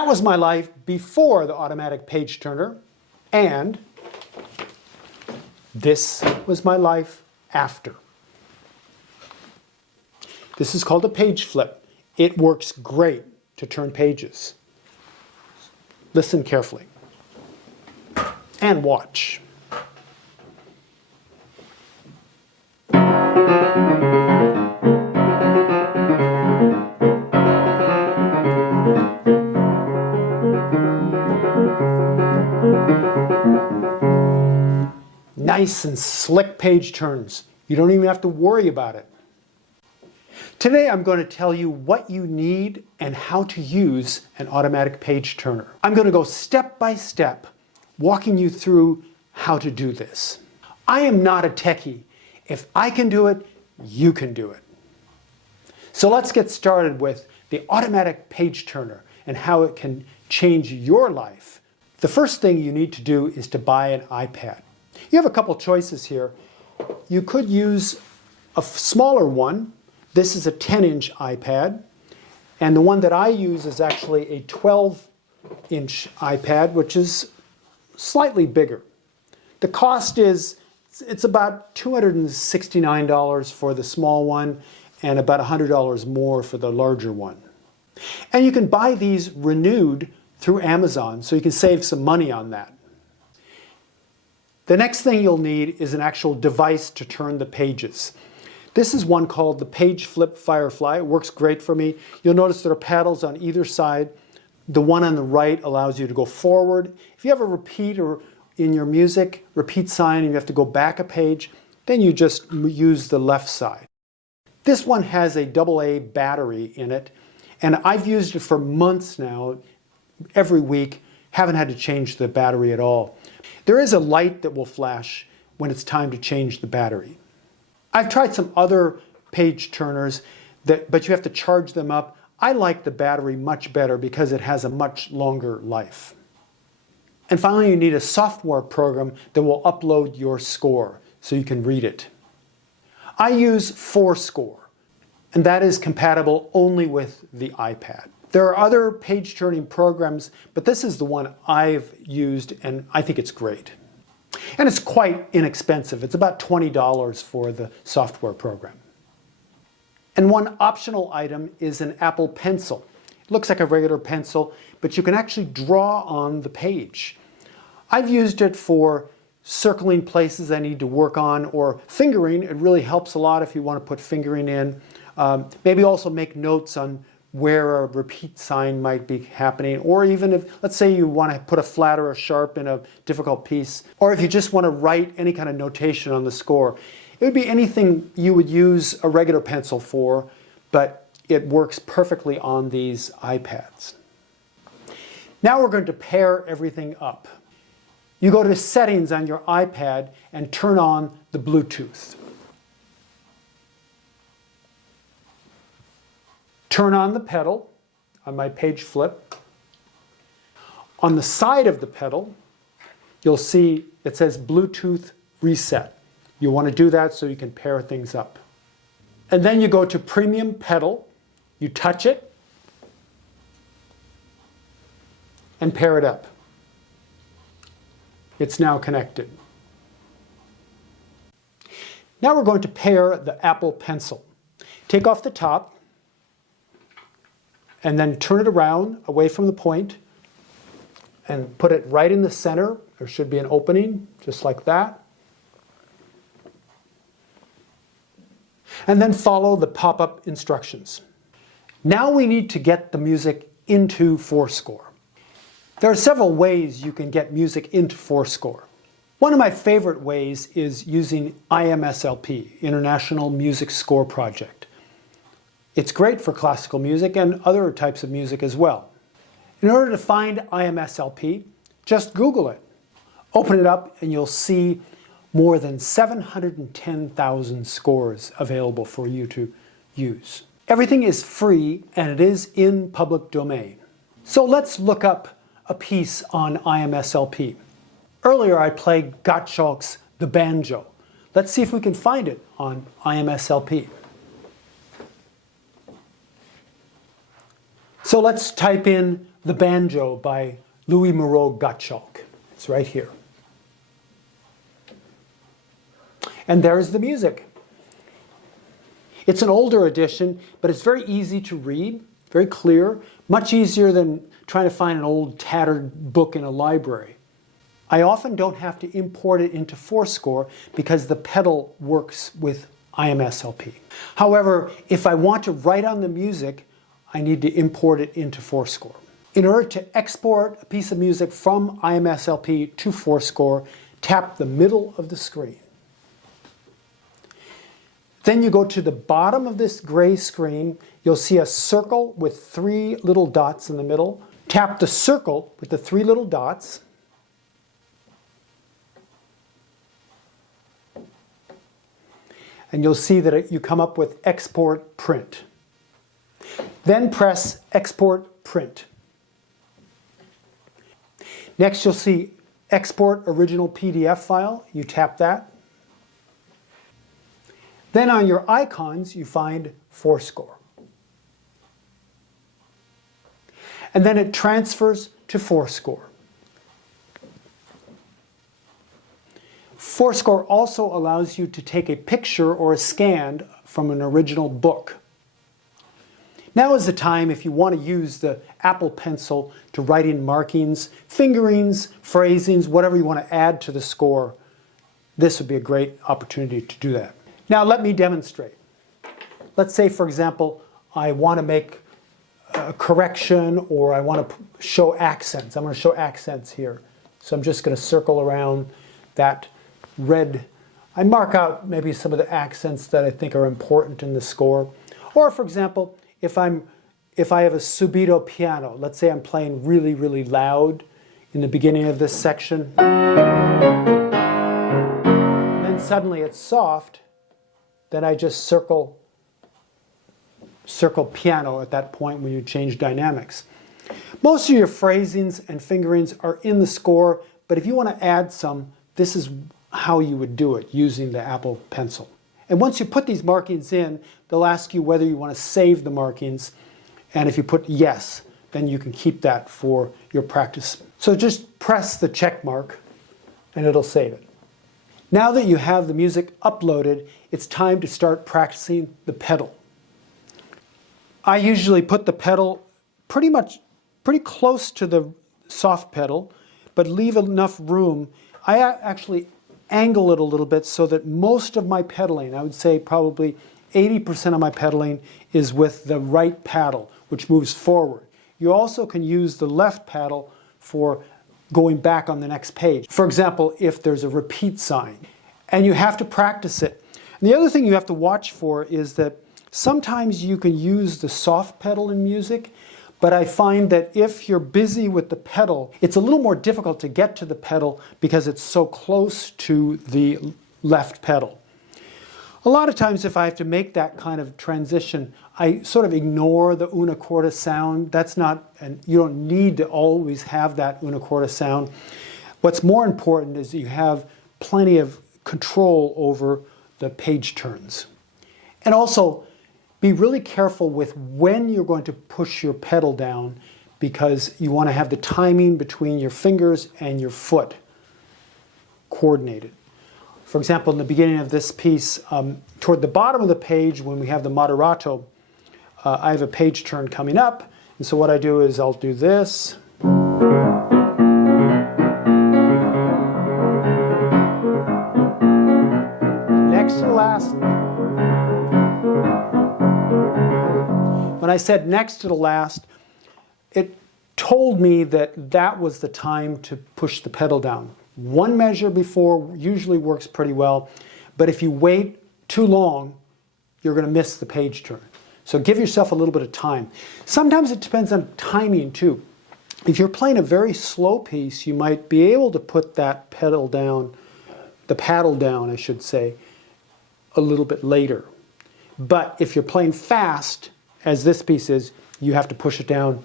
That was my life before the automatic page turner, and this was my life after. This is called a page flip. It works great to turn pages. Listen carefully and watch. Nice and slick page turns. You don't even have to worry about it. Today I'm going to tell you what you need and how to use an automatic page turner. I'm going to go step by step, walking you through how to do this. I am not a techie. If I can do it, you can do it. So let's get started with the automatic page turner and how it can change your life. The first thing you need to do is to buy an iPad. You have a couple choices here. You could use a smaller one. This is a 10-inch iPad, and the one that I use is actually a 12-inch iPad, which is slightly bigger. The cost is, it's about $269 for the small one and about $100 more for the larger one. And you can buy these renewed through Amazon, so you can save some money on that. The next thing you'll need is an actual device to turn the pages. This is one called the PageFlip Firefly. It works great for me. You'll notice there are paddles on either side. The one on the right allows you to go forward. If you have a repeat or in your music, repeat sign, and you have to go back a page, then you just use the left side. This one has a AA battery in it, and I've used it for months now, every week. Haven't had to change the battery at all. There is a light that will flash when it's time to change the battery. I've tried some other page turners, but you have to charge them up. I like the battery much better because it has a much longer life. And finally, you need a software program that will upload your score so you can read it. I use forScore, and that is compatible only with the iPad. There are other page turning programs, but this is the one I've used and I think it's great. And it's quite inexpensive. It's about $20 for the software program. And one optional item is an Apple Pencil. It looks like a regular pencil, but you can actually draw on the page. I've used it for circling places I need to work on, or fingering. It really helps a lot if you want to put fingering in. Maybe also make notes on where a repeat sign might be happening, or even if, let's say you want to put a flat or a sharp in a difficult piece, or if you just want to write any kind of notation on the score. It would be anything you would use a regular pencil for, but it works perfectly on these iPads. Now we're going to pair everything up. You go to Settings on your iPad and turn on the Bluetooth. Turn on the pedal on my page flip. On the side of the pedal, you'll see it says Bluetooth Reset. You want to do that so you can pair things up. And then you go to Premium Pedal, you touch it, and pair it up. It's now connected. Now we're going to pair the Apple Pencil. Take off the top, and then turn it around away from the point and put it right in the center. There should be an opening, just like that. And then follow the pop-up instructions. Now we need to get the music into forScore. There are several ways you can get music into forScore. One of my favorite ways is using IMSLP, International Music Score Project. It's great for classical music and other types of music as well. In order to find IMSLP, just Google it. Open it up and you'll see more than 710,000 scores available for you to use. Everything is free and it is in public domain. So let's look up a piece on IMSLP. Earlier I played Gottschalk's The Banjo. Let's see if we can find it on IMSLP. So let's type in The Banjo by Louis Moreau Gottschalk. It's right here. And there's the music. It's an older edition, but it's very easy to read, very clear, much easier than trying to find an old tattered book in a library. I often don't have to import it into forScore because the pedal works with IMSLP. However, if I want to write on the music, I need to import it into forScore. In order to export a piece of music from IMSLP to forScore, tap the middle of the screen. Then you go to the bottom of this gray screen. You'll see a circle with 3 little dots in the middle. Tap the circle with the 3 little dots. And you'll see that you come up with Export Print. Then press Export Print. Next you'll see Export Original PDF File. You tap that. Then on your icons you find forScore. And then it transfers to forScore. forScore also allows you to take a picture or a scan from an original book. Now is the time if you want to use the Apple Pencil to write in markings, fingerings, phrasings, whatever you want to add to the score. This would be a great opportunity to do that. Now let me demonstrate. Let's say, for example, I want to make a correction or I want to show accents. I'm going to show accents here. So I'm just going to circle around that red. I mark out maybe some of the accents that I think are important in the score. Or for example, if I have a subito piano, let's say I'm playing really, really loud in the beginning of this section. Then suddenly it's soft, then I just circle piano at that point when you change dynamics. Most of your phrasings and fingerings are in the score, but if you want to add some, this is how you would do it using the Apple Pencil. And once you put these markings in, they'll ask you whether you want to save the markings. And if you put yes, then you can keep that for your practice. So just press the check mark and it'll save it. Now that you have the music uploaded, it's time to start practicing the pedal. I usually put the pedal pretty close to the soft pedal, but leave enough room. I actually angle it a little bit so that most of my pedaling, I would say probably 80% of my pedaling, is with the right paddle, which moves forward. You also can use the left paddle for going back on the next page. For example, if there's a repeat sign. And you have to practice it. And the other thing you have to watch for is that sometimes you can use the soft pedal in music, but I find that if you're busy with the pedal, it's a little more difficult to get to the pedal because it's so close to the left pedal. A lot of times if I have to make that kind of transition, I sort of ignore the una corda sound. That's not, and you don't need to always have that una corda sound. What's more important is you have plenty of control over the page turns. And also, be really careful with when you're going to push your pedal down because you want to have the timing between your fingers and your foot coordinated. For example, in the beginning of this piece, toward the bottom of the page when we have the moderato, I have a page turn coming up. And so what I do is I'll do this. Next to the last. When I said next to the last, it told me that that was the time to push the pedal down. One measure before usually works pretty well, but if you wait too long, you're going to miss the page turn. So give yourself a little bit of time. Sometimes it depends on timing too. If you're playing a very slow piece, you might be able to put that pedal down, the paddle down, I should say, a little bit later. But if you're playing fast, as this piece is, you have to push it down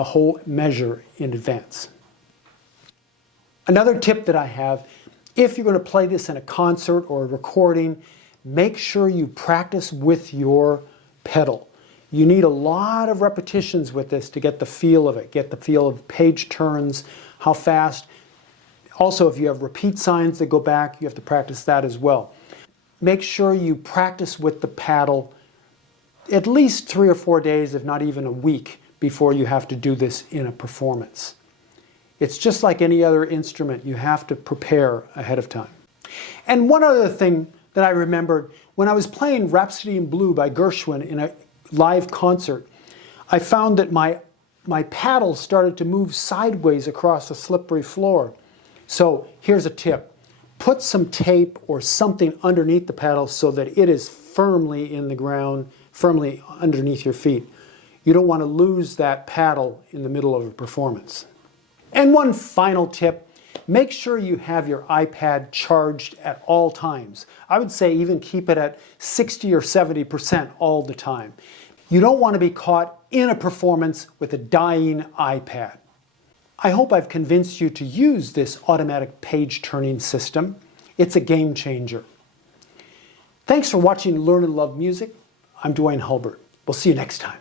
a whole measure in advance. Another tip that I have, if you're going to play this in a concert or a recording, make sure you practice with your pedal. You need a lot of repetitions with this to get the feel of it, get the feel of page turns, how fast. Also, if you have repeat signs that go back, you have to practice that as well. Make sure you practice with the paddle at least 3 or 4 days, if not even a week, before you have to do this in a performance. It's just like any other instrument. You have to prepare ahead of time. And one other thing that I remembered, when I was playing Rhapsody in Blue by Gershwin in a live concert, I found that my paddle started to move sideways across a slippery floor. So here's a tip. Put some tape or something underneath the paddle so that it is firmly in the ground, firmly underneath your feet. You don't want to lose that paddle in the middle of a performance. And one final tip, make sure you have your iPad charged at all times. I would say even keep it at 60 or 70% all the time. You don't want to be caught in a performance with a dying iPad. I hope I've convinced you to use this automatic page turning system. It's a game changer. Thanks for watching Learn and Love Music. I'm Duane Hulbert. We'll see you next time.